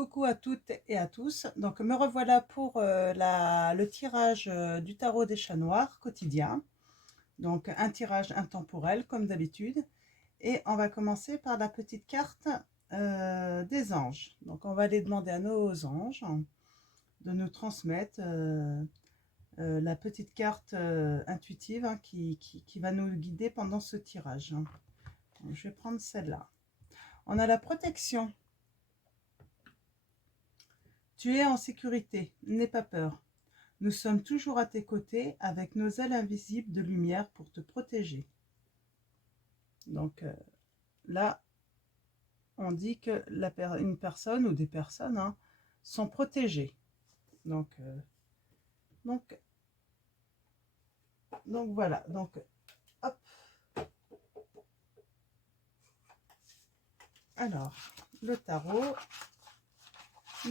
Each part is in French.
Coucou à toutes et à tous. Donc me revoilà pour le tirage du tarot des chats noirs quotidien. Donc un tirage intemporel comme d'habitude. Et on va commencer par la petite carte des anges. Donc on va aller demander à nos anges de nous transmettre la petite carte intuitive qui va nous guider pendant ce tirage. Donc, je vais prendre celle-là. On a la protection. Tu es en sécurité, n'aie pas peur. Nous sommes toujours à tes côtés avec nos ailes invisibles de lumière pour te protéger. Donc là, on dit que une personne ou des personnes sont protégées. Donc voilà. Donc, hop. Alors, le tarot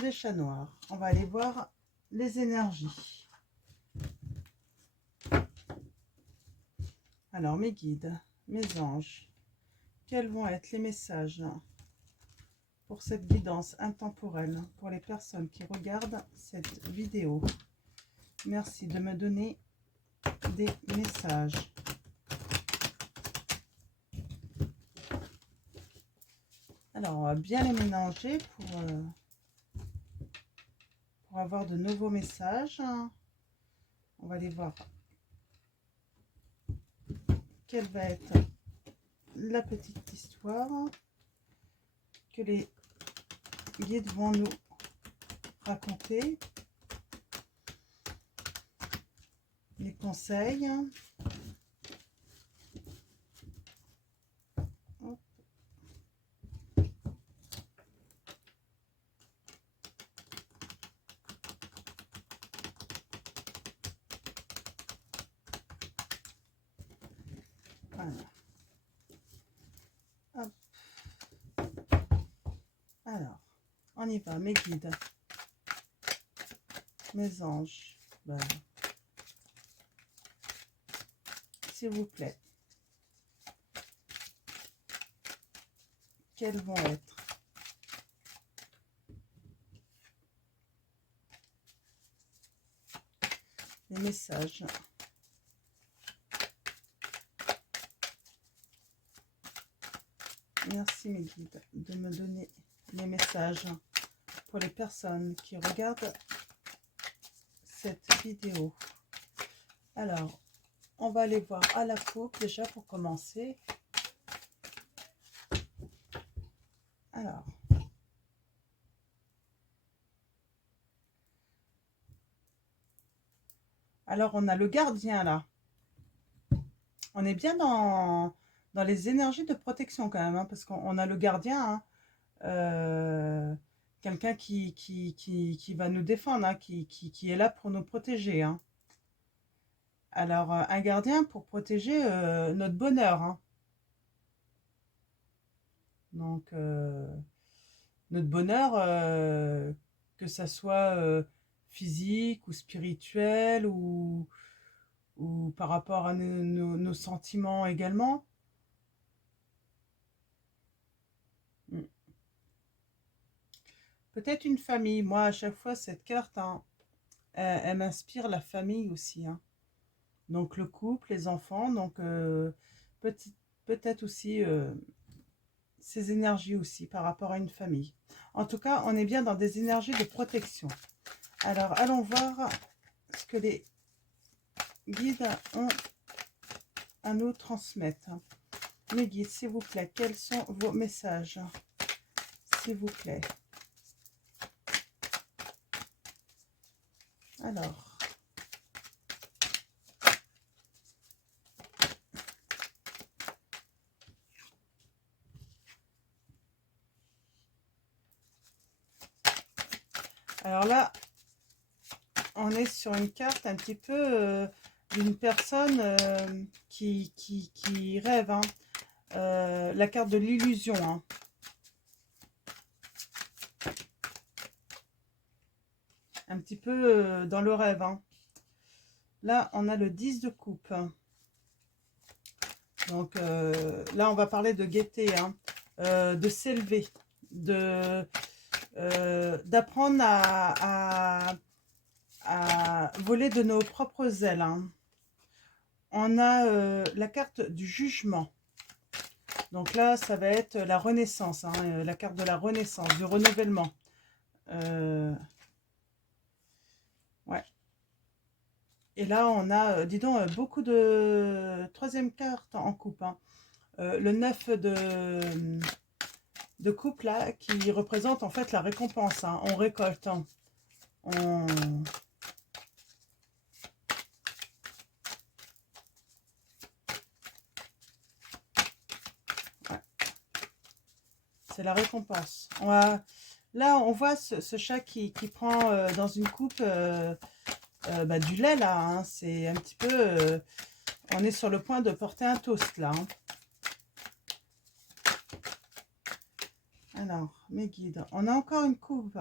des chats noirs. On va aller voir les énergies. Alors, mes guides, mes anges, quels vont être les messages pour cette guidance intemporelle pour les personnes qui regardent cette vidéo? Merci de me donner des messages. Alors, on va bien les mélanger pour avoir de nouveaux messages. On va aller voir quelle va être la petite histoire que les guides vont nous raconter. Les conseils. Hop. Voilà. Hop. Alors, on y va, mes guides, mes anges. Voilà. S'il vous plaît, quels vont être les messages merci mes guides de me donner les messages pour les personnes qui regardent cette vidéo. Alors, on va aller voir à la coupe déjà pour commencer. Alors on a le gardien là. On est bien dans les énergies de protection quand même, parce qu'on a le gardien, quelqu'un qui va nous défendre, qui est là pour nous protéger. Alors un gardien pour protéger notre bonheur. Donc notre bonheur, que ça soit physique ou spirituel ou par rapport à nos sentiments également. Peut-être une famille. Moi, à chaque fois, cette carte, elle m'inspire la famille aussi. Donc, le couple, les enfants. Donc, peut-être aussi ces énergies aussi par rapport à une famille. En tout cas, on est bien dans des énergies de protection. Alors, allons voir ce que les guides ont à nous transmettre. Mes guides, s'il vous plaît, quels sont vos messages? S'il vous plaît. Alors là, on est sur une carte un petit peu d'une personne qui rêve. La carte de l'illusion. Un petit peu dans le rêve. Là, on a le 10 de coupe. Donc là, on va parler de gaieté, de s'élever, d'apprendre à voler de nos propres ailes, hein. On a la carte du jugement. Donc là, ça va être la renaissance, hein, la carte de la renaissance, du renouvellement. Ouais. Et là, on a, dis donc, beaucoup de troisième carte en coupe, hein. Le 9 de coupe, là, qui représente en fait la récompense, hein. On récolte, hein. On... Ouais. C'est la récompense. Là, on voit ce chat qui prend dans une coupe bah, du lait, là, hein. C'est un petit peu... on est sur le point de porter un toast, là, hein. Alors, mes guides. On a encore une coupe.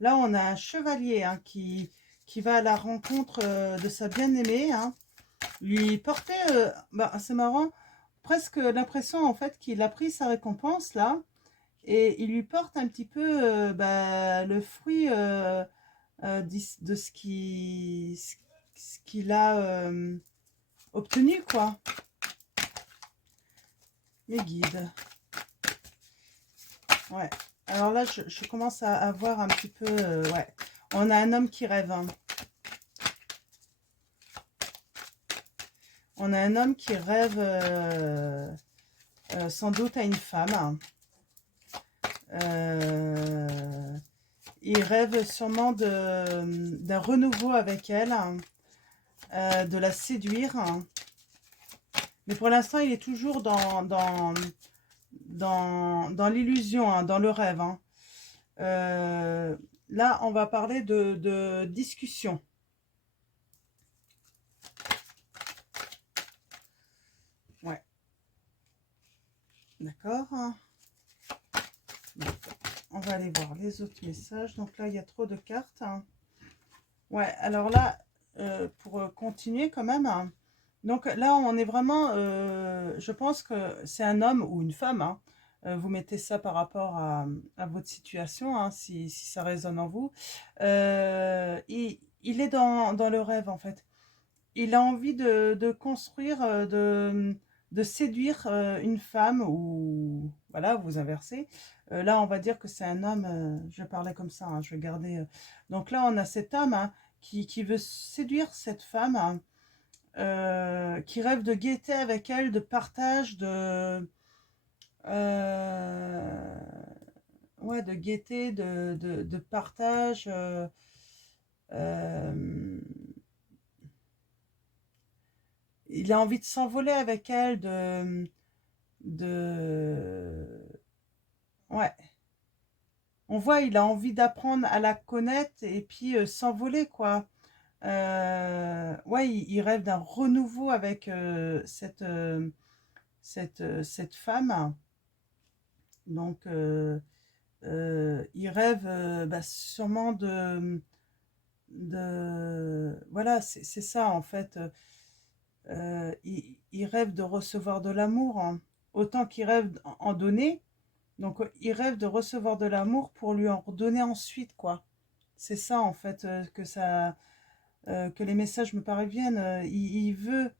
Là, on a un chevalier, hein, qui va à la rencontre de sa bien-aimée, hein. Lui porter... bah, c'est marrant. Presque l'impression, en fait, qu'il a pris sa récompense, là. Et il lui porte un petit peu bah, le fruit de ce qu'il a obtenu, quoi. Mes guides. Ouais. Alors là, je commence à voir un petit peu... ouais. On a un homme qui rêve, hein. On a un homme qui rêve sans doute à une femme. Il rêve sûrement d'un renouveau avec elle, de la séduire. Mais pour l'instant, il est toujours dans l'illusion, hein, dans le rêve, hein. Là, on va parler de discussion. Ouais. D'accord. On va aller voir les autres messages. Donc là, il y a trop de cartes, hein. Ouais, alors là, pour continuer quand même, hein. Donc là, on est vraiment, je pense que c'est un homme ou une femme, hein. Vous mettez ça par rapport à votre situation, hein, si ça résonne en vous. Il est dans le rêve, en fait. Il a envie de construire, de séduire une femme, ou voilà, vous inversez. Là, on va dire que c'est un homme, je parlais comme ça, hein, je vais garder. Donc là, on a cet homme, hein, qui veut séduire cette femme, hein, qui rêve de gaieté avec elle, de partage, euh, ouais, de gaieté, de partage. Euh, il a envie de s'envoler avec elle, ouais. On voit, il a envie d'apprendre à la connaître et puis s'envoler, quoi. Ouais, il rêve d'un renouveau avec cette femme. Donc, il rêve bah, sûrement voilà, c'est ça, en fait. Il rêve de recevoir de l'amour, hein. Autant qu'il rêve en donner. Donc, il rêve de recevoir de l'amour pour lui en redonner ensuite, quoi. C'est ça, en fait, que les messages me parviennent. Il veut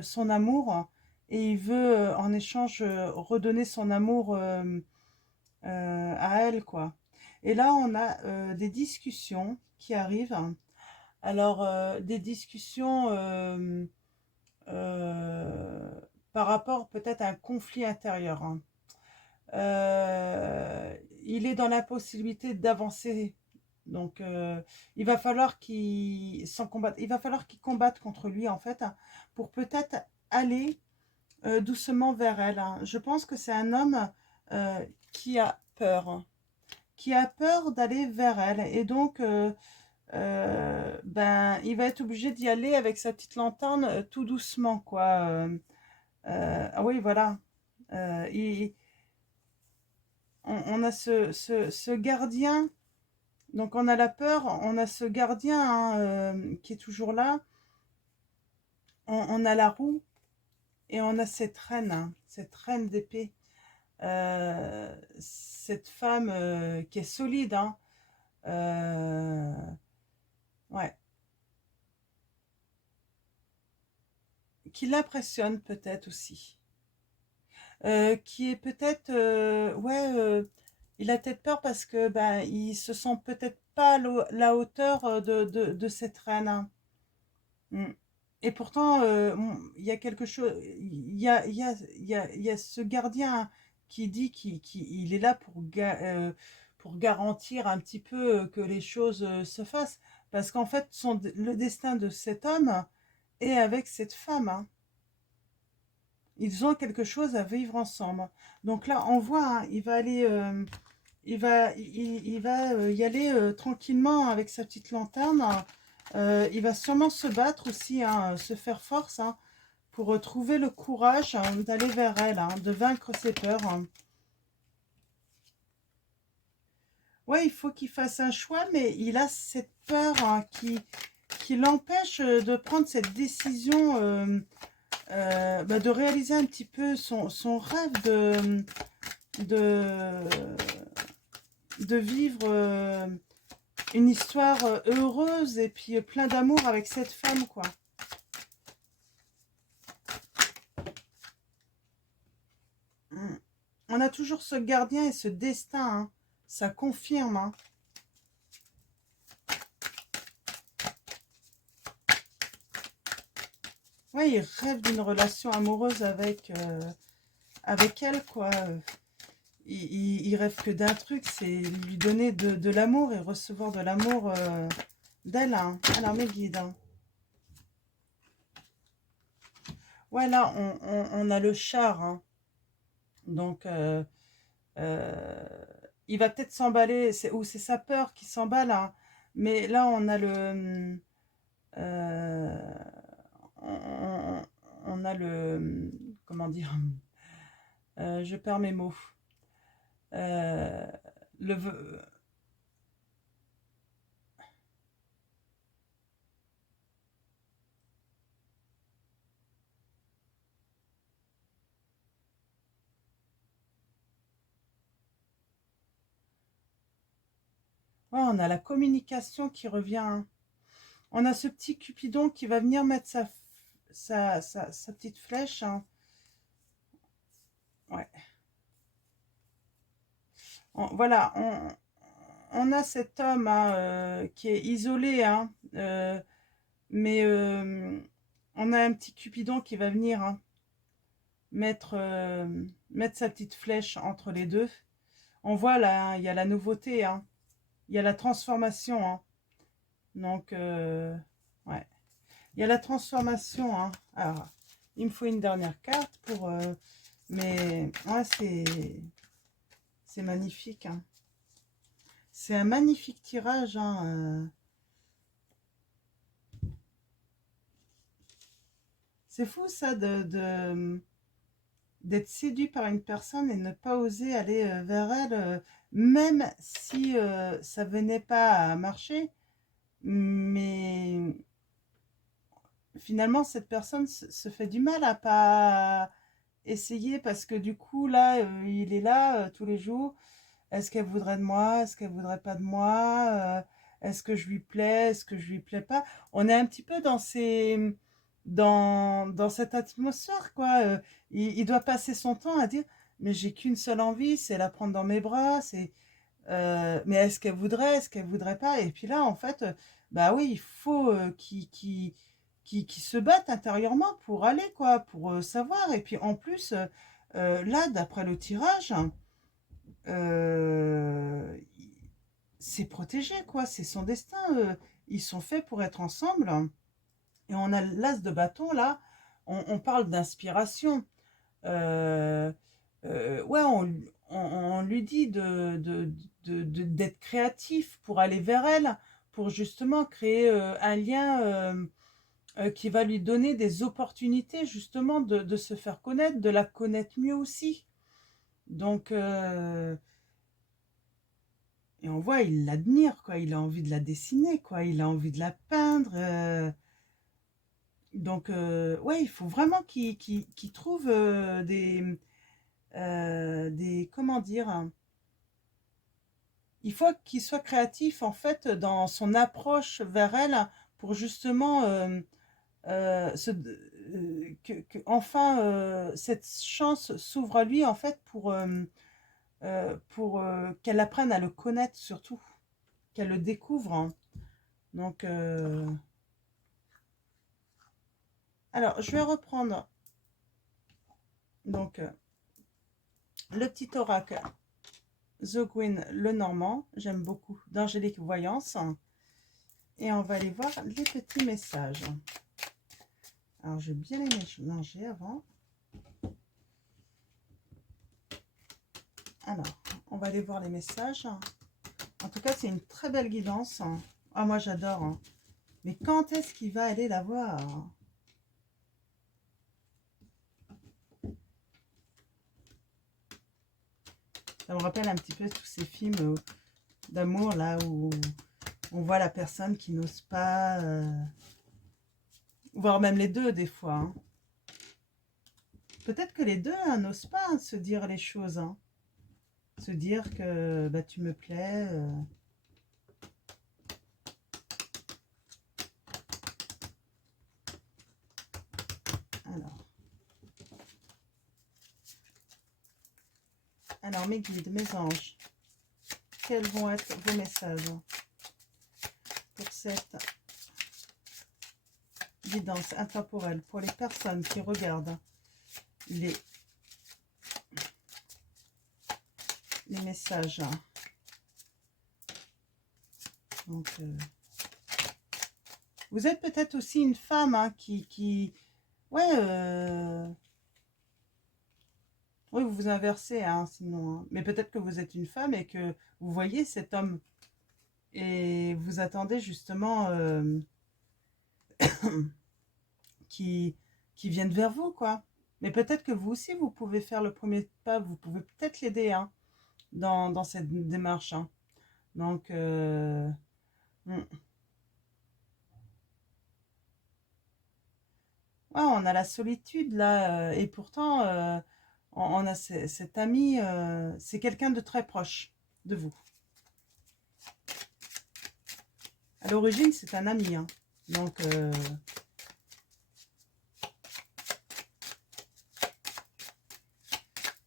son amour et il veut, en échange, redonner son amour à elle, quoi. Et là, on a des discussions qui arrivent. Alors, des discussions euh, par rapport peut-être à un conflit intérieur, hein. Il est dans la possibilité d'avancer. Donc, il va falloir il va falloir qu'il combatte contre lui, en fait, hein, pour peut-être aller doucement vers elle, hein. Je pense que c'est un homme qui a peur, hein, qui a peur d'aller vers elle. Et donc, ben, il va être obligé d'y aller avec sa petite lanterne tout doucement, quoi. Ah oui, voilà. Euh, il- on a ce gardien. Donc on a la peur, on a ce gardien, hein, qui est toujours là. On a la roue et on a cette reine d'épée. Cette femme qui est solide, hein, Euh, ouais, qui l'impressionne peut-être aussi. Qui est peut-être, ouais, il a peut-être peur parce que ben, il se sent peut-être pas à la hauteur de cette reine, hein. Mm. Et pourtant, il y a quelque chose, il y a ce gardien qui dit qu'il est là pour garantir un petit peu que les choses se fassent. Parce qu'en fait, le destin de cet homme est avec cette femme, hein. Ils ont quelque chose à vivre ensemble. Donc là, on voit, hein, il va aller, il va y aller tranquillement avec sa petite lanterne. Il va sûrement se battre aussi, hein, se faire force, hein, pour trouver le courage, hein, d'aller vers elle, hein, de vaincre ses peurs, hein. Ouais, il faut qu'il fasse un choix, mais il a cette peur, hein, qui l'empêche de prendre cette décision, bah, de réaliser un petit peu son rêve de, de vivre une histoire heureuse et puis plein d'amour avec cette femme, quoi. Mm. On a toujours ce gardien et ce destin, hein. Ça confirme, hein. Ouais, il rêve d'une relation amoureuse avec elle, quoi. Il rêve que d'un truc, c'est lui donner de l'amour et recevoir de l'amour d'elle, hein. Alors, mes guides, hein. Ouais, là, on a le char, hein. Donc, euh, il va peut-être s'emballer, ou c'est sa peur qui s'emballe, hein. Mais là, on a euh, on, on a comment dire, je perds mes mots. Euh, le, ouais, on a la communication qui revient, hein. On a ce petit Cupidon qui va venir mettre sa petite flèche, hein. Ouais. Voilà, on a cet homme, hein, qui est isolé, hein, mais on a un petit Cupidon qui va venir, hein, mettre sa petite flèche entre les deux. On voit là, hein, il y a la nouveauté, hein, il y a la transformation, hein. Donc, ouais, il y a la transformation, hein. Alors, il me faut une dernière carte mais ouais, c'est magnifique, hein. C'est un magnifique tirage, hein. C'est fou ça d'être séduit par une personne et ne pas oser aller vers elle, même si ça venait pas à marcher. Mais finalement, cette personne se fait du mal à pas essayer parce que du coup, là, il est là tous les jours. Est-ce qu'elle voudrait de moi? Est-ce qu'elle voudrait pas de moi? Est-ce que je lui plais? Est-ce que je lui plais pas? On est un petit peu dans cette atmosphère, quoi. Il doit passer son temps à dire, mais j'ai qu'une seule envie, c'est la prendre dans mes bras, mais est-ce qu'elle voudrait? Est-ce qu'elle voudrait pas? Et puis là, en fait, bah oui, il faut qu'il se batte intérieurement pour aller, quoi, pour savoir. Et puis en plus, là, d'après le tirage, euh, c'est protégé, quoi. C'est son destin. Ils sont faits pour être ensemble. Et on a l'as de bâton, là. On parle d'inspiration. Euh, ouais, on lui dit d'être créatif pour aller vers elle, pour justement créer un lien qui va lui donner des opportunités, justement, de se faire connaître, de la connaître mieux aussi. Donc, et on voit, il l'admire, quoi. Il a envie de la dessiner, quoi. Il a envie de la peindre. Donc, ouais, il faut vraiment qu'il trouve comment dire, hein, il faut qu'il soit créatif en fait dans son approche vers elle pour justement enfin cette chance s'ouvre à lui en fait pour qu'elle apprenne à le connaître surtout, qu'elle le découvre, hein. Donc, alors je vais reprendre donc le petit oracle The Gwyn le Normand, j'aime beaucoup, d'Angélique Voyance. Et on va aller voir les petits messages. Alors, je vais bien les mélanger avant. Alors, on va aller voir les messages. En tout cas, c'est une très belle guidance. Ah, moi, j'adore, hein. Mais quand est-ce qu'il va aller la voir? Ça me rappelle un petit peu tous ces films d'amour, là, où on voit la personne qui n'ose pas... voire même les deux, des fois, hein. Peut-être que les deux n'osent pas se dire les choses, hein. Se dire que bah, tu me plais. Alors, mes guides, mes anges, quels vont être vos messages pour cette guidance intemporelle, pour les personnes qui regardent les messages. Donc, vous êtes peut-être aussi une femme hein, ouais, oui, vous vous inversez, hein, sinon. Hein. Mais peut-être que vous êtes une femme et que vous voyez cet homme et vous attendez justement qui vienne vers vous, quoi. Mais peut-être que vous aussi, vous pouvez faire le premier pas, vous pouvez peut-être l'aider hein, dans cette démarche. Hein. Donc, ouais, on a la solitude là, et pourtant, on a cet ami, c'est quelqu'un de très proche de vous. À l'origine, c'est un ami. Hein. Donc,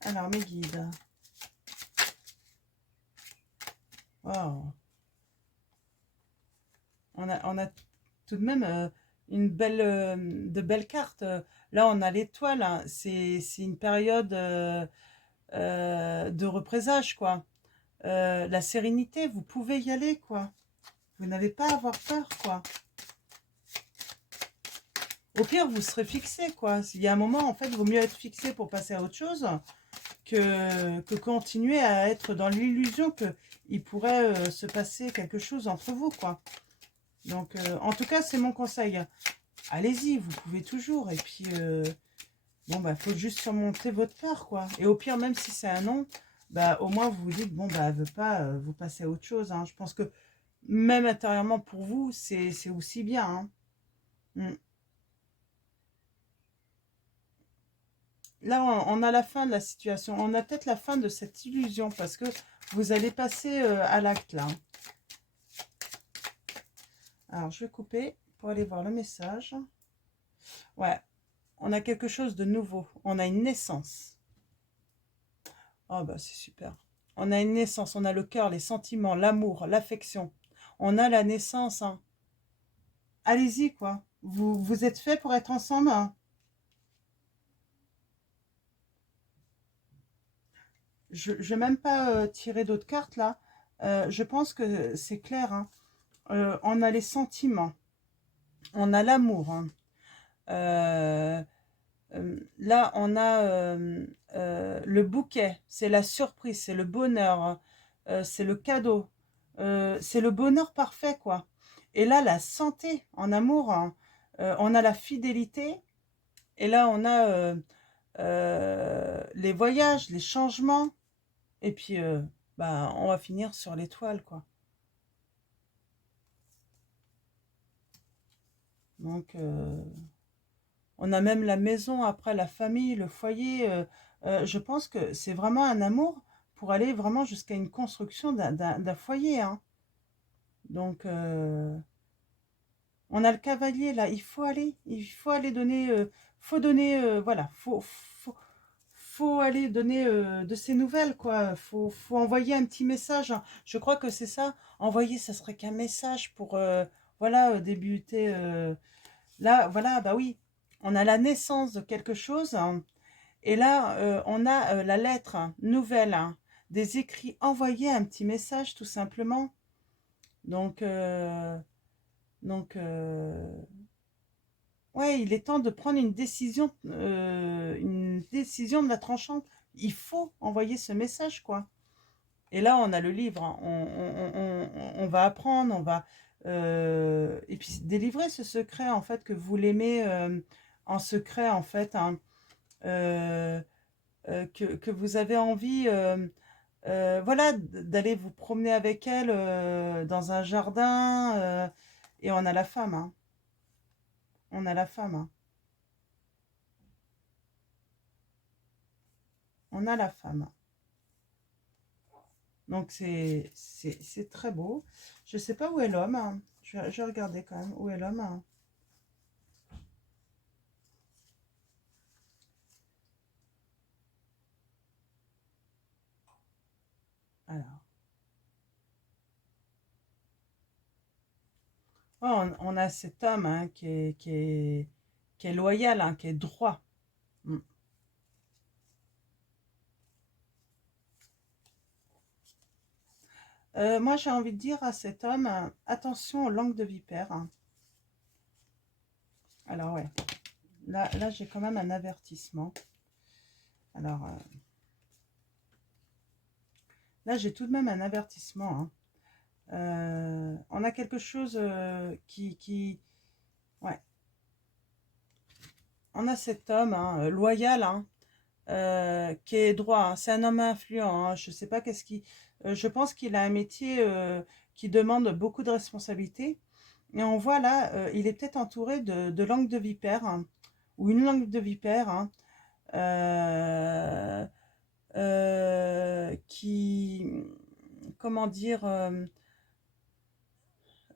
alors, mes guides. Oh. On a tout de même de belles cartes. Là, on a l'étoile. Hein. C'est une période de représage, quoi. La sérénité, vous pouvez y aller, quoi. Vous n'avez pas à avoir peur, quoi. Au pire, vous serez fixé, quoi. Il y a un moment, en fait, il vaut mieux être fixé pour passer à autre chose que continuer à être dans l'illusion qu'il pourrait se passer quelque chose entre vous, quoi. Donc, en tout cas, c'est mon conseil. Allez-y, vous pouvez toujours. Et puis, bon, bah, faut juste surmonter votre peur, quoi. Et au pire, même si c'est un non, bah, au moins, vous vous dites, bon, bah, elle veut pas, vous passez à autre chose. Hein. Je pense que même intérieurement, pour vous, c'est aussi bien. Hein. Mm. Là, on a la fin de la situation. On a peut-être la fin de cette illusion parce que vous allez passer à l'acte, là. Alors, je vais couper pour aller voir le message. Ouais, on a quelque chose de nouveau. On a une naissance. Oh, bah, c'est super. On a une naissance, on a le cœur, les sentiments, l'amour, l'affection. On a la naissance. Hein. Allez-y, quoi. Vous êtes fait pour être ensemble. Hein. Je ne vais même pas tirer d'autres cartes, là. Je pense que c'est clair. Hein. On a les sentiments. On a l'amour. Hein. Là, on a le bouquet. C'est la surprise, c'est le bonheur. Hein. C'est le cadeau. C'est le bonheur parfait, quoi. Et là, la santé en amour, hein. On a la fidélité. Et là, on a les voyages, les changements. Et puis, bah, on va finir sur l'étoile, quoi. Donc, on a même la maison, après la famille, le foyer. Je pense que c'est vraiment un amour pour aller vraiment jusqu'à une construction d'un foyer, hein. Donc, on a le cavalier là, il faut aller donner, voilà, faut aller donner de ses nouvelles, quoi. Faut envoyer un petit message, hein. Je crois que c'est ça. Envoyer, ça serait qu'un message pour, voilà, débuter. Là, voilà, bah oui, on a la naissance de quelque chose, hein. Et là, on a la lettre, hein, nouvelle, hein, des écrits envoyés, un petit message, tout simplement. Donc, donc ouais, il est temps de prendre une décision de la tranchante. Il faut envoyer ce message, quoi. Et là, on a le livre, hein. On va apprendre, et puis délivrer ce secret, en fait, que vous l'aimez en secret, en fait, hein, euh, que vous avez envie, voilà, d'aller vous promener avec elle dans un jardin. Et on a la femme, hein. On a la femme, hein. On a la femme. Donc c'est très beau. Je sais pas où est l'homme, hein. Je vais regarder quand même où est l'homme, hein. Alors, oh, on a cet homme, hein, qui est loyal, hein, qui est droit. Mm. Moi, j'ai envie de dire à cet homme, attention aux langues de vipère, hein. Alors, ouais, là j'ai quand même un avertissement. Alors, là, j'ai tout de même un avertissement, hein. On a quelque chose ouais, on a cet homme, hein, loyal, hein, qui est droit, hein. C'est un homme influent, hein. Je sais pas qu'est-ce qui... je pense qu'il a un métier qui demande beaucoup de responsabilités. Et on voit là, il est peut-être entouré de langues de vipère, hein, ou une langue de vipère, hein, euh, qui... Comment dire...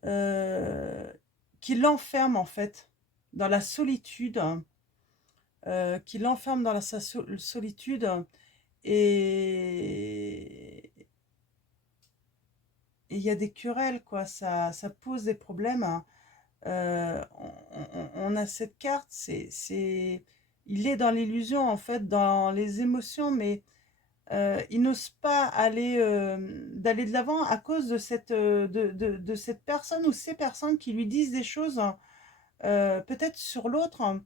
euh, qui l'enferme en fait dans la solitude, hein, qui l'enferme dans solitude, et il y a des querelles, quoi. Ça pose des problèmes, hein. On a cette carte, il est dans l'illusion, en fait, dans les émotions, mais il n'ose pas d'aller de l'avant à cause de de cette personne ou ces personnes qui lui disent des choses, peut-être sur l'autre, hein,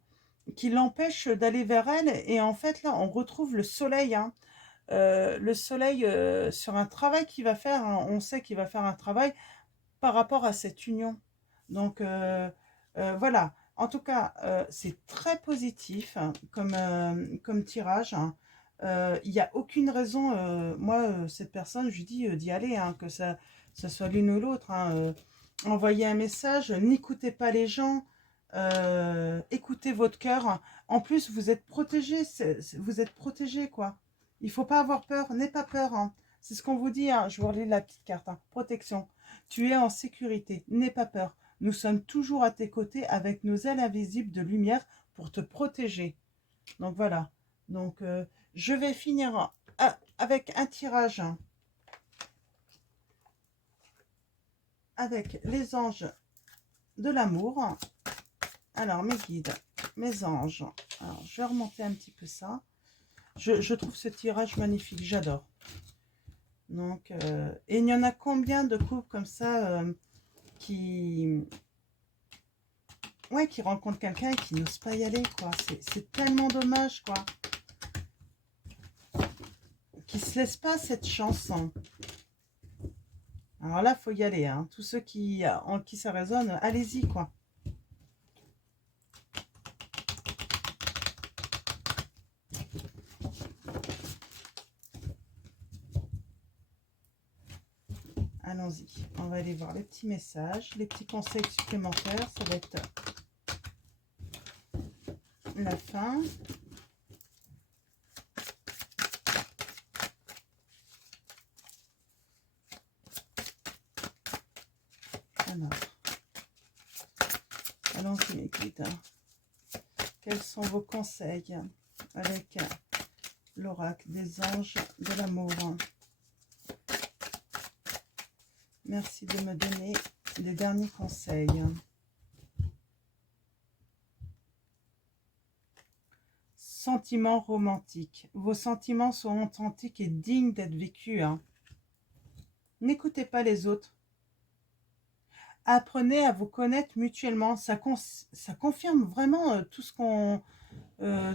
qui l'empêchent d'aller vers elle. Et en fait, là, on retrouve le soleil, hein. Le soleil sur un travail qu'il va faire, hein. On sait qu'il va faire un travail par rapport à cette union. Donc, voilà. En tout cas, c'est très positif, hein, comme tirage, hein. Il n'y a aucune raison, moi, cette personne, je lui dis d'y aller, hein, que ça soit l'une ou l'autre, hein. Envoyez un message, n'écoutez pas les gens, écoutez votre cœur. En plus, vous êtes protégé, vous êtes protégé, quoi. Il faut pas avoir peur, n'aie pas peur, hein. C'est ce qu'on vous dit, hein. Je vous relis la petite carte, hein. Protection. Tu es en sécurité, n'aie pas peur. Nous sommes toujours à tes côtés avec nos ailes invisibles de lumière pour te protéger. Donc voilà. Donc je vais finir avec un tirage, hein, avec les anges de l'amour. Alors mes guides, mes anges. Alors je vais remonter un petit peu ça. Je trouve ce tirage magnifique, j'adore. Donc, et il y en a combien de couples comme ça qui, ouais, qui rencontrent quelqu'un et qui n'osent pas y aller, quoi. C'est tellement dommage, quoi. Qui se laissent pas cette chance, hein. Alors là, faut y aller, hein. Tous ceux en qui ça résonne, allez-y, quoi. Allons-y. On va aller voir les petits messages, les petits conseils supplémentaires. Ça va être la fin. Noire. Allons-y mes guides. Quels sont vos conseils avec l'oracle des anges de l'amour? Merci de me donner les derniers conseils. Sentiments romantiques. Vos sentiments sont authentiques et dignes d'être vécus. N'écoutez pas les autres. Apprenez à vous connaître mutuellement. Ça confirme vraiment tout ce qu'on...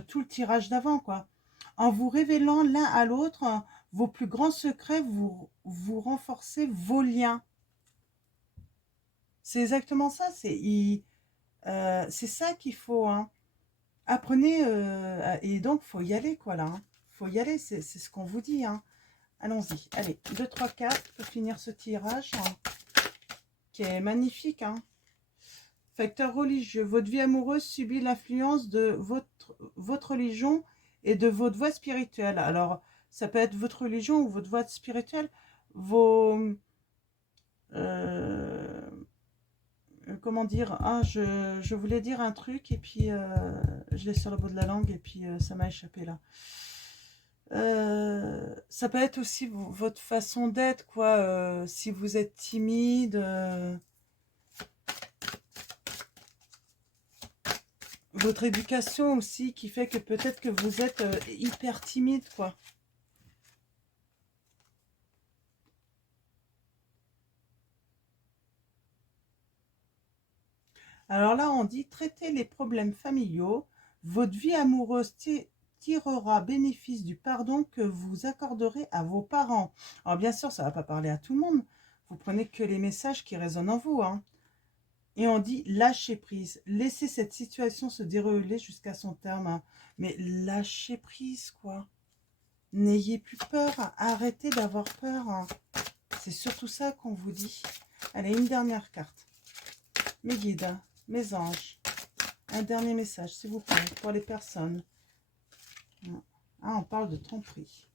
tout le tirage d'avant, quoi. En vous révélant l'un à l'autre vos plus grands secrets, vous renforcez vos liens. C'est exactement ça. C'est ça qu'il faut. Apprenez, et donc, faut y aller, quoi, là. Faut y aller, c'est ce qu'on vous dit. Allons-y. Allez, 2, 3, 4 pour finir ce tirage, qui est magnifique. Facteur religieux. Votre vie amoureuse subit l'influence de votre religion et de votre voie spirituelle. Alors, ça peut être votre religion ou votre voie spirituelle. Comment dire, je voulais dire un truc et puis je l'ai sur le bout de la langue et puis ça m'a échappé là. Ça peut être aussi votre façon d'être, quoi. Si vous êtes timide, votre éducation aussi qui fait que peut-être que vous êtes hyper timide, quoi. Alors là, on dit traiter les problèmes familiaux. Votre vie amoureuse tirera bénéfice du pardon que vous accorderez à vos parents. Alors bien sûr, ça ne va pas parler à tout le monde. Vous prenez que les messages qui résonnent en vous. Et on dit lâcher prise. Laissez cette situation se dérouler jusqu'à son terme. Mais lâchez prise, quoi. N'ayez plus peur. Arrêtez d'avoir peur. C'est surtout ça qu'on vous dit. Allez, une dernière carte. Mes guides, mes anges. Un dernier message, s'il vous plaît, pour les personnes. On parle de tromperie.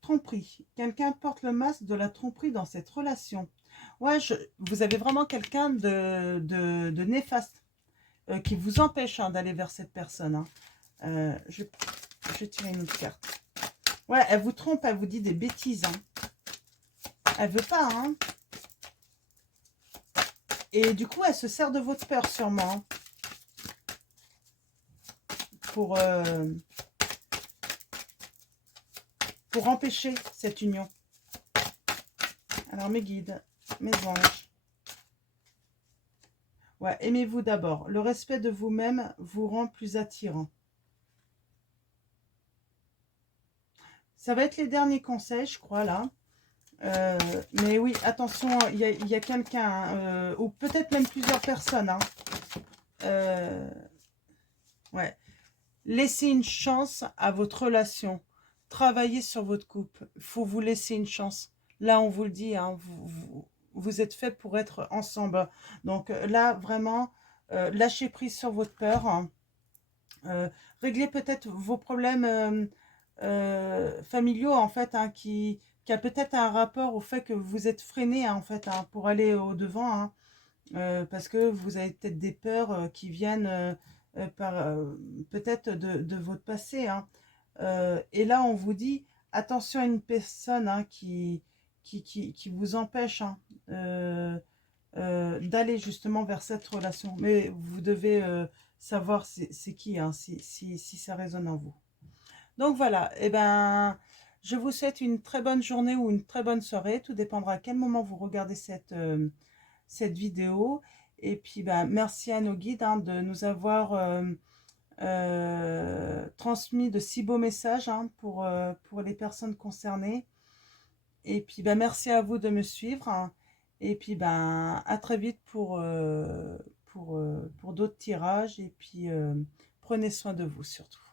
Tromperie. Quelqu'un porte le masque de la tromperie dans cette relation. Ouais, vous avez vraiment quelqu'un de néfaste qui vous empêche d'aller vers cette personne. Je vais tirer une autre carte. Ouais, elle vous trompe, elle vous dit des bêtises. Elle veut pas, Et du coup, elle se sert de votre peur, sûrement. Pour empêcher cette union. Alors, mes guides, mes anges. Ouais, aimez-vous d'abord. Le respect de vous-même vous rend plus attirant. Ça va être les derniers conseils, je crois, là. Mais oui, attention, il y a quelqu'un, ou peut-être même plusieurs personnes. Ouais. Laissez une chance à votre relation. Travaillez sur votre couple. Il faut vous laisser une chance. Là, on vous le dit, vous êtes fait pour être ensemble. Donc là, vraiment, lâchez prise sur votre peur. Réglez peut-être vos problèmes familiaux, en fait, qui a peut-être un rapport au fait que vous êtes freiné, en fait, pour aller au-devant. Parce que vous avez peut-être des peurs qui viennent peut-être de votre passé. Et là, on vous dit, attention à une personne qui vous empêche d'aller justement vers cette relation. Mais vous devez savoir c'est qui, si ça résonne en vous. Donc voilà, je vous souhaite une très bonne journée ou une très bonne soirée. Tout dépendra à quel moment vous regardez cette vidéo. Et puis, merci à nos guides de nous avoir transmis de si beaux messages pour les personnes concernées. Et puis, merci à vous de me suivre. Et puis, à très vite pour d'autres tirages. Et puis, prenez soin de vous surtout.